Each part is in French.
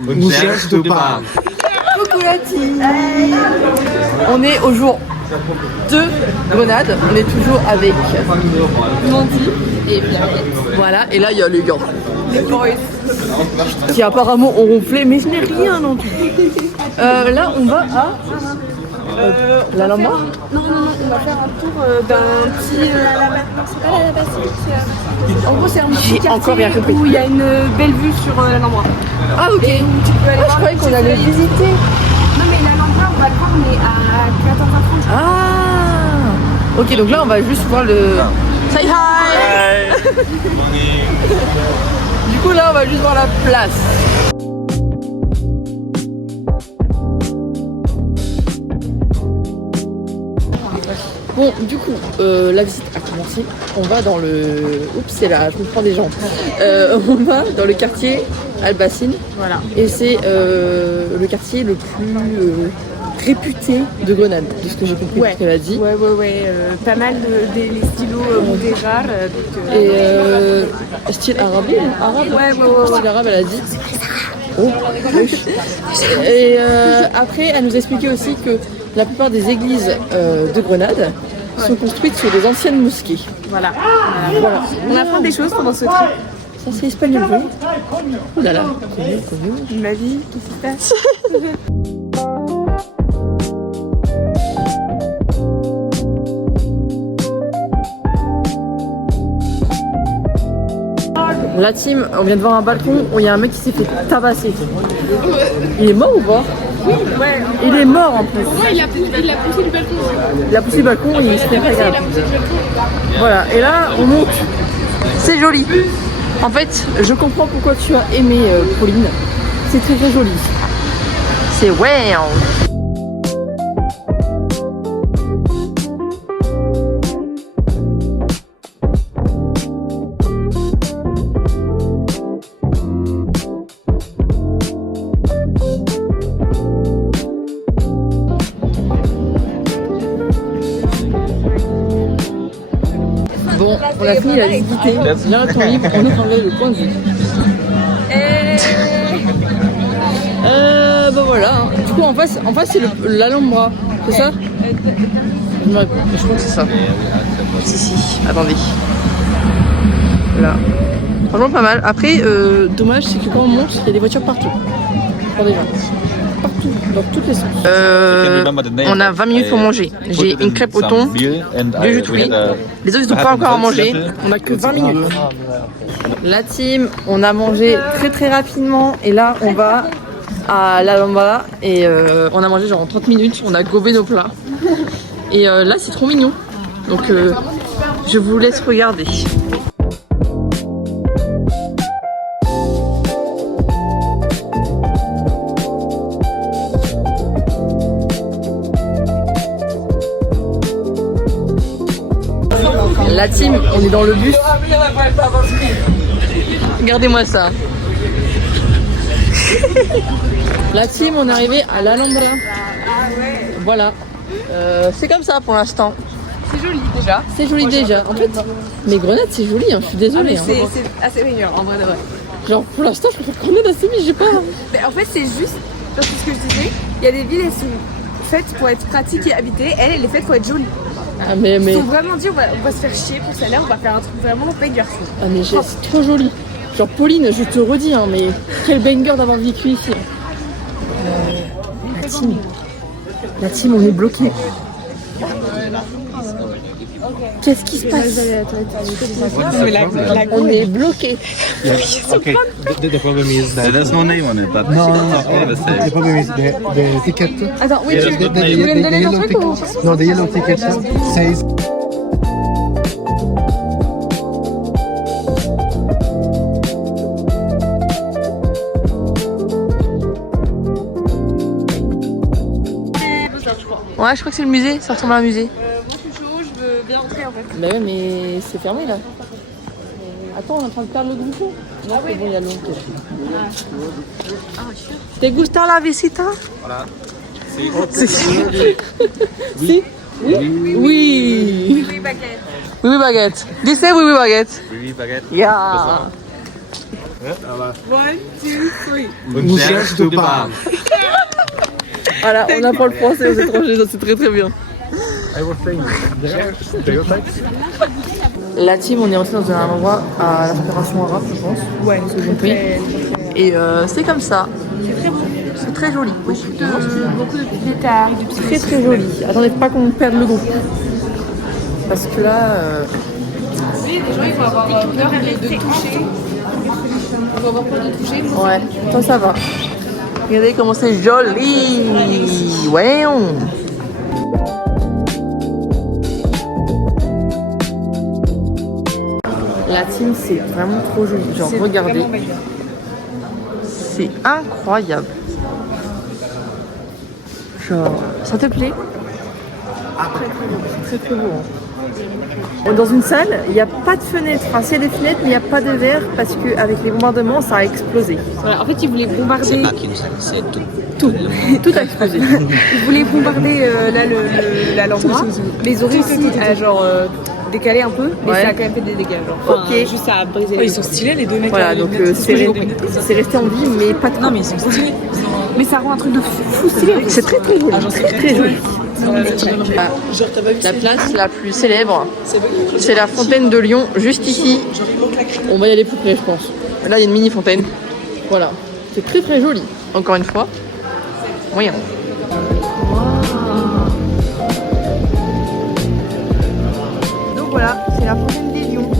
Nous cherche de pas. Coucou la team. On est au jour 2 Grenade. On est toujours avec Mandy et Biarritz. Voilà, et là il y a les gars. Les boys. Qui apparemment ont ronflé, mais je n'ai rien entendu. Là on va à la Lamba. Non, on va faire un tour d'un petit... c'est pas la Bastille, en gros c'est un petit quartier encore rien compris. où il y a une belle vue sur l'Alhambra. Ah ok. Tu peux aller Je croyais qu'on allait visiter. Non mais l'Alhambra on va le voir mais à 14h30. Ah. Ok, donc là on va juste voir le... Say hi. Du coup là on va juste voir la place. Bon, du coup, la visite a commencé. On va dans le... Oups, c'est là, je me prends des jambes. On va dans le quartier Albaicín. Voilà. Et c'est le quartier le plus réputé de Grenade, de ce que j'ai compris de ce qu'elle a dit. Ouais. Pas mal des stylos Montérard. Et style arabe. Ouais. Style arabe, elle a dit. Oh. Et après, elle nous expliquait aussi que la plupart des églises de Grenade sont construites sur des anciennes mosquées. Voilà. On apprend des choses pendant ce trip. Ça c'est espagnol, oui. Oh là là, connu. Ma vie, qu'est-ce qui se passe? La team, on vient de voir un balcon où il y a un mec qui s'est fait tabasser. Il est mort ou pas? Oui, ouais. Il est mort en plus. Ouais, il a poussé le balcon. Il a poussé le balcon et il se fait pas grave. Voilà, et là on monte. C'est joli. En fait, je comprends pourquoi tu as aimé Pauline. C'est très très joli. C'est wow. Bon, on a fini la visiter. Viens ton livre, on nous enlève le point de vue. Bah voilà. Du coup, en face c'est l'Alhambra, c'est ça? Je crois que c'est ça. Si. Attendez. Là. Franchement pas mal. Après, dommage, c'est que quand on monte, il y a des voitures partout. Pour des gens. Partout, dans toutes les sens. On a 20 minutes pour manger. J'ai une crêpe au thon, 2 jus de fruits. Les autres ils n'ont pas encore à manger. On a que 20 minutes. La team, on a mangé très très rapidement et là on va à l'Alhambra et on a mangé genre en 30 minutes. On a gobé nos plats. Et là c'est trop mignon. Donc je vous laisse regarder. La team, on est dans le bus. Regardez-moi ça. La team, on est arrivé à l'Alhambra. Voilà. C'est comme ça pour l'instant. C'est joli déjà. C'est joli déjà. En fait, mais Grenade, c'est joli. Hein. Je suis désolée. C'est assez mignon en vrai de vrai. Genre pour l'instant, je préfère Grenade à Séville. J'ai pas. Mais en fait, c'est juste parce que ce que je disais, il y a des villes elles sont faites pour être pratiques et habitées. Elle est faite pour être jolie. Ah mais. Ils ont vraiment dit on va se faire chier pour celle-là, on va faire un truc vraiment banger. Ah mais c'est trop joli. Genre Pauline, je te redis, hein, mais quel banger d'avoir vécu ici. La team, on est bloqué. Qu'est-ce qui se passe? On est bloqué. Okay. The problem is that There's no name on it, but no. all the same. The problem is the ticket. Attends, oui, tu Yeah, voulais me donner ton truc ou? No, the yellow ticket says. Ouais, je crois que c'est le musée, ça ressemble à un musée. Moi je suis chaud, je veux bien entrer en fait. Bah ouais, mais c'est fermé là. Attends, on est en train de perdre le groupe. Non, c'est bon, il y a longtemps. ¿Te gusta la visita? Hola. Si. Si? Oui. Oui. Oui, baguette. Oui, baguette. Dice oui, baguette. Oui, baguette. Yeah. One, two, three. Und cheers to Palm. Voilà, on apprend le français aux étrangers, ça c'est très très bien. I was saying, there stereotypes. La team, on est rentré dans un endroit à l'inspiration arabe, je pense. Ouais, ce que j'ai compris. Et c'est comme ça. c'est très beau. C'est très joli. Oui. Beaucoup de petits détails, de petits Très très joli. Attendez pas qu'on perde le goût. Parce que là, Les gens, il faut avoir peur de toucher. Il faut avoir peur de toucher. ouais, ça va. Regardez comment c'est joli. Voyons. La team, c'est vraiment trop joli. Genre, regardez. C'est incroyable. Genre, ça te plaît? C'est très beau. Hein. Dans une salle, il n'y a pas de fenêtre. Enfin, c'est des fenêtres, mais il n'y a pas de verre parce qu'avec les bombardements, ça a explosé. Voilà, en fait, ils voulaient bombarder. C'est pas qu'une salle, c'est tout. Tout a explosé. Ils voulaient bombarder la Lambra, mais ils ont réussi à décaler un peu, mais Ouais. ça a quand même fait des dégâts. Genre. Ok. Juste à briser. Ils sont stylés les deux mecs. Voilà, donc c'est resté en vie, mais pas de. Non mais ils sont stylés. Mais ça rend un truc de fou stylé. C'est très très joli. Très très joli. Ah, Genre t'as pas vu la place la plus célèbre, c'est la fontaine de Lyon, juste ici. On va y aller plus près, je pense. Là, il y a une mini fontaine. Voilà. C'est très très joli. Encore une fois. Moyen. Donc voilà, c'est la fontaine des lions.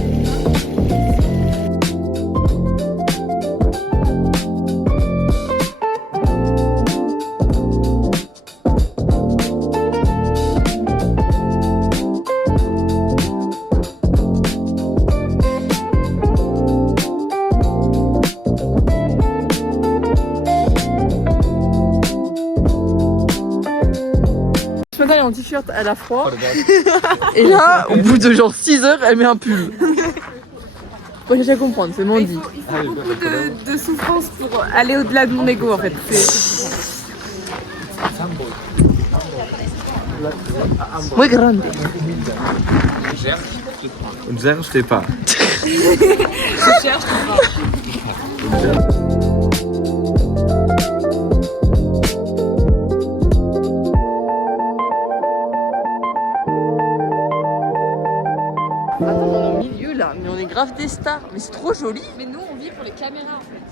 Ce matin, elle est en t-shirt, elle a froid. Et là, au bout de genre 6 heures, elle met un pull. Faut déjà comprendre, c'est Mandy. Il faut beaucoup de souffrance pour aller au-delà de mon ego en fait. Muy grande. Und sehr Stepan. Attends, on est au milieu là, mais on est grave des stars. Mais c'est trop joli. Mais nous, on vit pour les caméras en fait.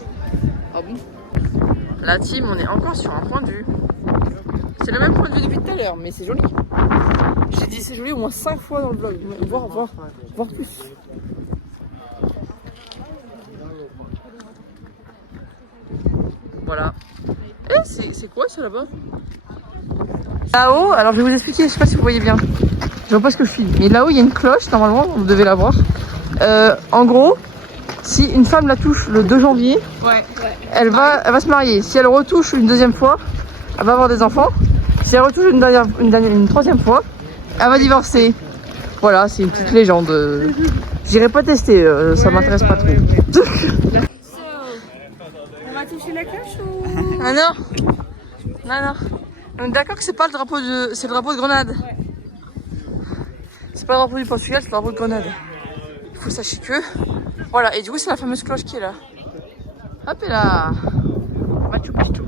Ah bon? La team, on est encore sur un point de vue. C'est le même point de vue depuis tout à l'heure, mais c'est joli. J'ai dit c'est joli au moins 5 fois dans le vlog, voire plus. Voilà. Eh, c'est quoi ça là-bas? Là-haut, alors je vais vous expliquer, je sais pas si vous voyez bien. Je vois pas ce que je filme. Mais là-haut, il y a une cloche, normalement, vous devez la voir. En gros, si une femme la touche le 2 janvier, elle va se marier. Si elle retouche une deuxième fois, elle va avoir des enfants. Si elle retouche une troisième fois, elle va divorcer. Voilà, c'est une petite légende. J'irai pas tester, ça m'intéresse pas trop. On va toucher la cloche ou... Ah non. Non. On est d'accord que c'est pas le drapeau de... C'est le drapeau de Grenade. Ouais. C'est pas le drapeau du Portugal, c'est le drapeau de Grenade. Il faut sachez que... Voilà, et du coup c'est la fameuse cloche qui est là. Hop et là. Machu Picchu.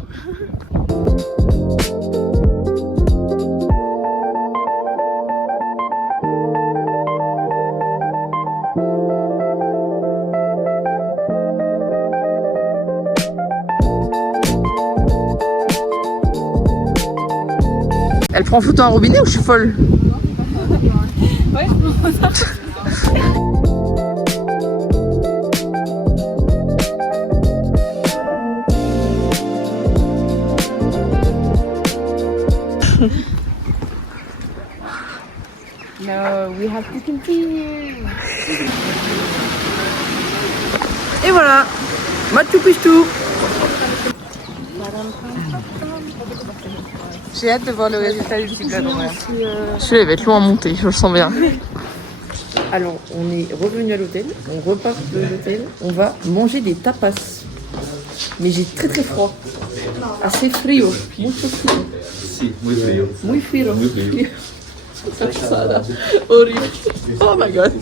Elle prend en photo un robinet ou je suis folle? Ouais, No, we have to continue. Et voilà, Machu Picchu. J'ai hâte de voir le résultat du petit gâteau. Celui-là va être long à monter, je le sens bien. Alors, on est revenu à l'hôtel, on repart de l'hôtel, on va manger des tapas. Mais j'ai très très froid. Assez frio, mucho frio. Si, muy frío. Muy frio. Muy frío. Horrible. Oh my god.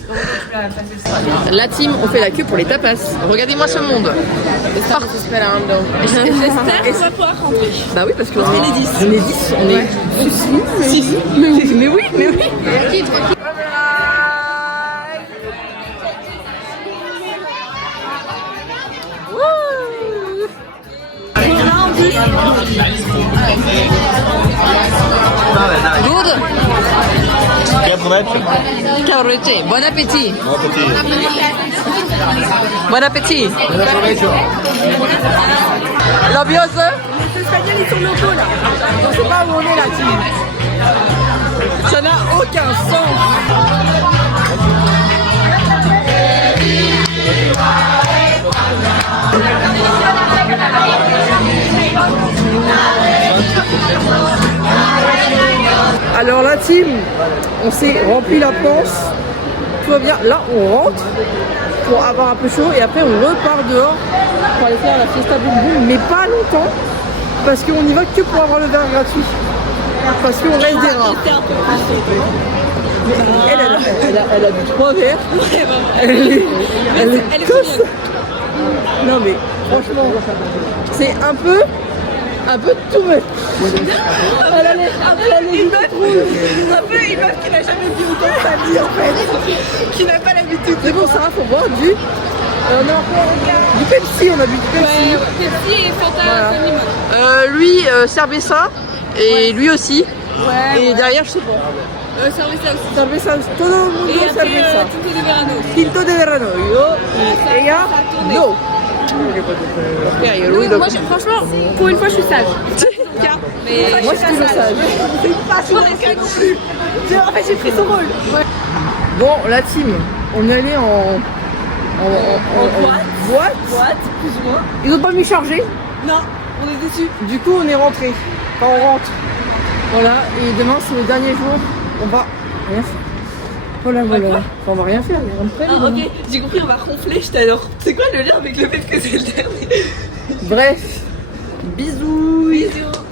La team, on fait la queue pour les tapas. Regardez-moi ce monde. J'espère qu'on va pouvoir rentrer. Bah oui, parce qu'on est les 10. On est 10, on est 6. Mais oui. Good. Cabrete. Bon appétit. Bon appétit. L'ambiance. Les Espagnols ils sont locaux là. On sait pas où on est là, team. Ça n'a aucun sens. Alors la team, on s'est rempli la panse, tout va bien. Là on rentre pour avoir un peu chaud et après on repart dehors pour aller faire la fiesta boum boum, mais pas longtemps parce qu'on y va que pour avoir le verre gratuit. Parce qu'on reste des rats. Elle a bu 3 verres. Elle est cosse. Non mais franchement, c'est un peu too much. Elle a les Une meuf qui n'a jamais bu autant de sa vie en fait. Qui n'a pas l'habitude. C'est bon, Sarah, faut boire du Pepsi, on a bu du Pepsi. Ouais, Pepsi et Fanta Voilà. Lui, Cerveza, et lui aussi. Ouais. Et derrière, je sais pas. Cerveza aussi. Cerveza, todo el mundo Et après, cerveza. Tinto de Verano. Tinto de verano. Yo, ella, no. Moi, franchement, pour une fois, je suis sage. Mais Moi, je suis toujours sage. pas souvent les cas non plus. En fait, j'ai pris son rôle. Bon, la team, on est allé en boîte. Boîte, plus ou moins. Ils ont pas mis charger. Non, on est déçus. Du coup, on est rentré. Enfin, on rentre. Voilà, et demain, c'est le dernier jour. On va rien faire. Voilà. Enfin, on va rien faire. On rentre Ah, ok, j'ai compris, on va ronfler. J'étais alors. C'est quoi le lien avec le fait que c'est le dernier? Bref, bisous. Bisous.